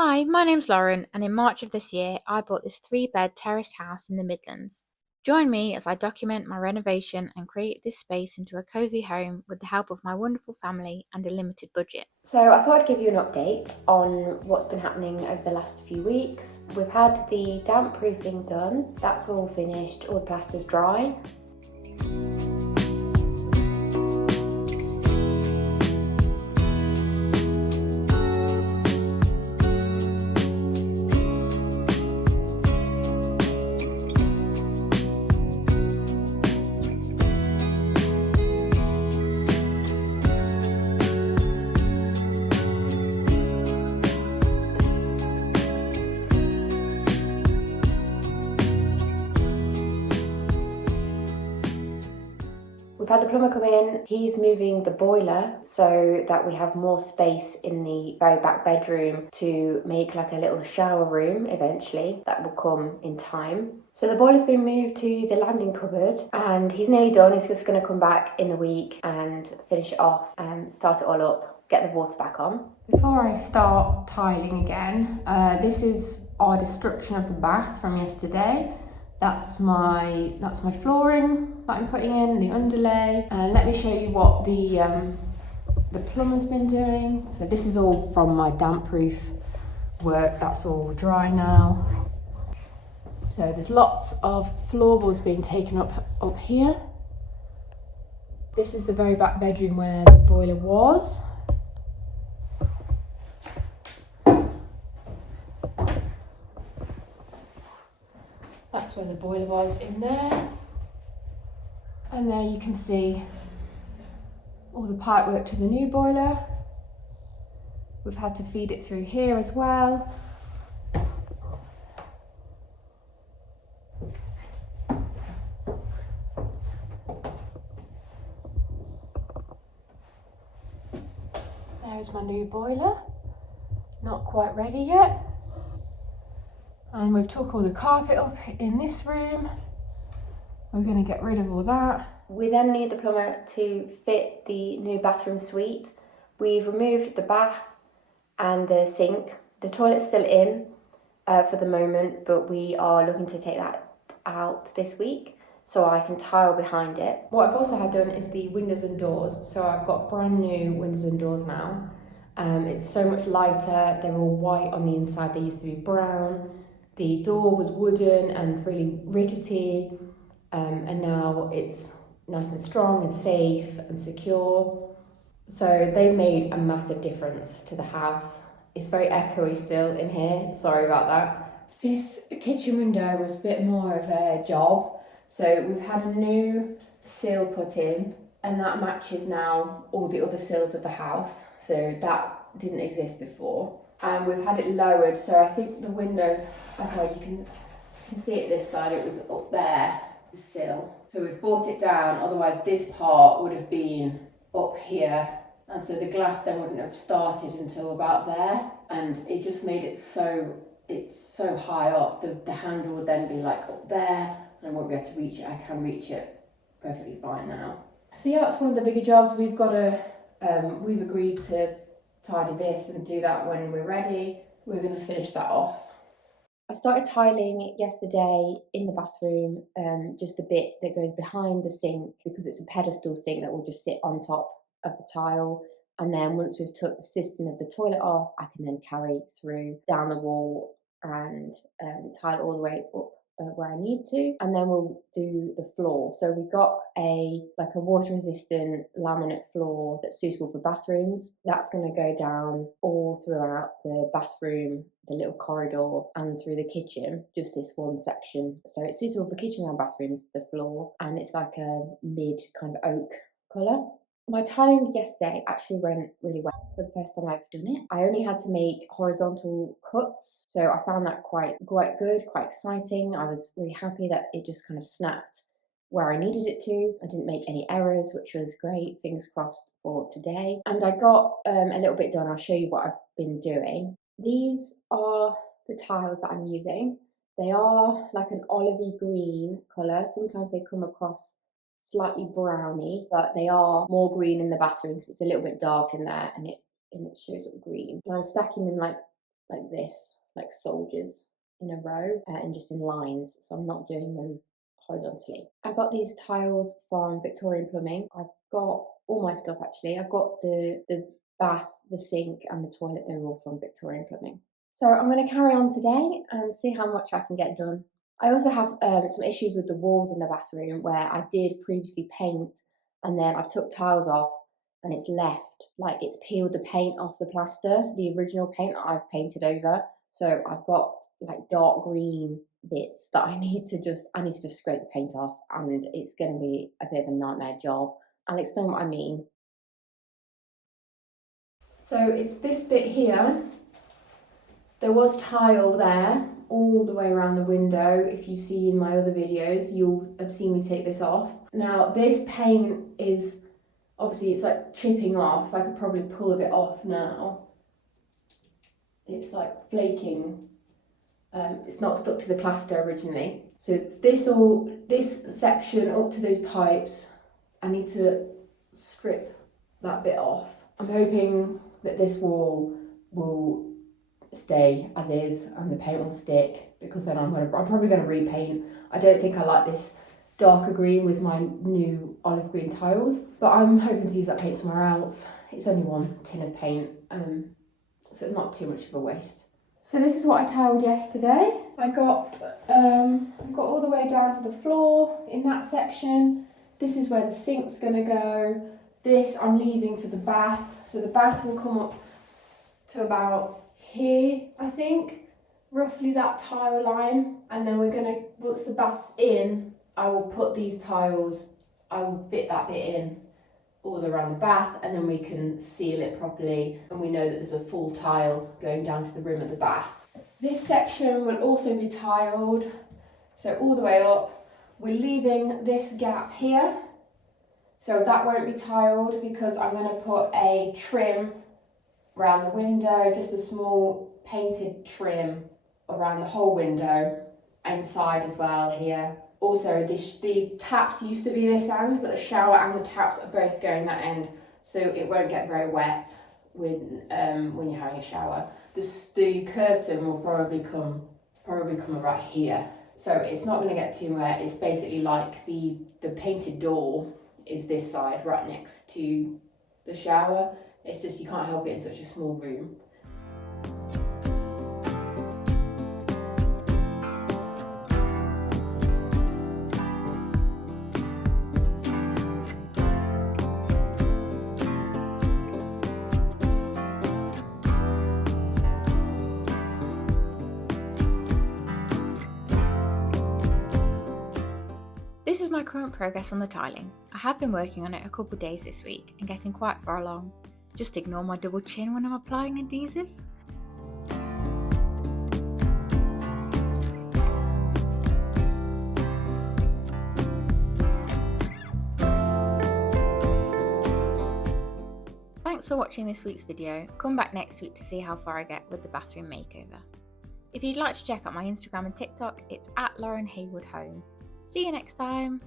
Hi, my name's Lauren, and in March of this year, I bought this 3-bed terraced house in the Midlands. Join me as I document my renovation and create this space into a cosy home with the help of my wonderful family and a limited budget. So I thought I'd give you an update on what's been happening over the last few weeks. We've had the damp proofing done, that's all finished, all the plaster's dry. We've had the plumber come in, he's moving the boiler so that we have more space in the very back bedroom to make like a little shower room eventually. That will come in time. So the boiler's been moved to the landing cupboard and he's nearly done. He's just going to come back in the week and finish it off and start it all up, get the water back on. Before I start tiling again, this is our destruction of the bath from yesterday. That's my flooring that I'm putting in, the underlay. And let me show you what the plumber's been doing. So this is all from my damp proof work. That's all dry now. So there's lots of floorboards being taken up here. This is the very back bedroom where the boiler was. That's where the boiler was in there. And there you can see all the pipework to the new boiler. We've had to feed it through here as well. There's my new boiler. Not quite ready yet. And we've took all the carpet up in this room. We're going to get rid of all that. We then need the plumber to fit the new bathroom suite. We've removed the bath and the sink. The toilet's still in for the moment, but we are looking to take that out this week so I can tile behind it. What I've also had done is the windows and doors. So I've got brand new windows and doors now. It's so much lighter. They're all white on the inside. They used to be brown. The door was wooden and really rickety, and now it's nice and strong and safe and secure. So they made a massive difference to the house. It's very echoey still in here, sorry about that. This kitchen window was a bit more of a job. So we've had a new sill put in and that matches now all the other sills of the house. So that didn't exist before. And we've had it lowered, so I think the window, okay, you can see it this side, it was up there, the sill. So we've brought it down, otherwise this part would have been up here. And so the glass then wouldn't have started until about there. And it just made it so, it's so high up, the handle would then be like up there, and I won't be able to reach it. I can reach it perfectly fine now. So yeah, that's one of the bigger jobs. We've got to, we've agreed to tidy this and do that when we're ready. We're going to finish that off. I started tiling yesterday in the bathroom, just a bit that goes behind the sink because it's a pedestal sink that will just sit on top of the tile. And then once we've took the cistern of the toilet off, I can then carry through down the wall and tile all the way up where I need to, and then we'll do the floor. So we got a water resistant laminate floor that's suitable for bathrooms. That's going to go down all throughout the bathroom, the little corridor, and through the kitchen, just this one section. So it's suitable for kitchen and bathrooms, the floor, and it's like a mid kind of oak colour. My tiling yesterday actually went really well for the first time I've done it. I only had to make horizontal cuts, so I found that quite good, quite exciting. I was really happy that it just kind of snapped where I needed it to. I didn't make any errors, which was great. Fingers crossed for today. And I got a little bit done. I'll show you what I've been doing. These are the tiles that I'm using. They are like an olivey green colour. Sometimes they come across slightly browny, but they are more green in the bathroom because it's a little bit dark in there and it shows up green. And I'm stacking them like like this, like soldiers in a row and just in lines. So I'm not doing them horizontally. I got these tiles from Victorian Plumbing. I've got all my stuff actually. I've got the bath, the sink and the toilet. They're all from Victorian Plumbing. So I'm going to carry on today and see how much I can get done. I also have some issues with the walls in the bathroom where I did previously paint and then I've took tiles off and it's left, like it's peeled the paint off the plaster, the original paint that I've painted over. So I've got like dark green bits that I need to just scrape the paint off, and it's going to be a bit of a nightmare job. I'll explain what I mean. So it's this bit here. There was tile there all the way around the window. If you've seen my other videos, you'll have seen me take this off. Now this paint is, obviously it's like chipping off. I could probably pull a bit off now. It's like flaking. It's not stuck to the plaster originally. So this section up to those pipes, I need to strip that bit off. I'm hoping that this wall will stay as is and the paint will stick, because then I'm probably going to repaint. I don't think I like this darker green with my new olive green tiles, but I'm hoping to use that paint somewhere else. It's only one tin of paint, so it's not too much of a waste. So this is what I tiled yesterday. I got all the way down to the floor in that section. This is where the sink's going to go. This I'm leaving for the bath. So the bath will come up to about here, I think, roughly that tile line. And then we're gonna, once the bath's in, I will put these tiles, I will fit that bit in all around the bath, and then we can seal it properly, and we know that there's a full tile going down to the rim of the bath. This section will also be tiled, so all the way up. We're leaving this gap here, so that won't be tiled because I'm going to put a trim around the window, just a small painted trim around the whole window, inside as well here. Also, the taps used to be this end, but the shower and the taps are both going that end, so it won't get very wet when you're having a shower. The curtain will probably come right here, so it's not going to get too wet. It's basically like the painted door is this side right next to the shower. It's just you can't help it in such a small room. This is my current progress on the tiling. I have been working on it a couple days this week and getting quite far along. Just ignore my double chin when I'm applying adhesive. Thanks for watching this week's video. Come back next week to see how far I get with the bathroom makeover. If you'd like to check out my Instagram and TikTok, it's @LaurenHaywoodHome. See you next time!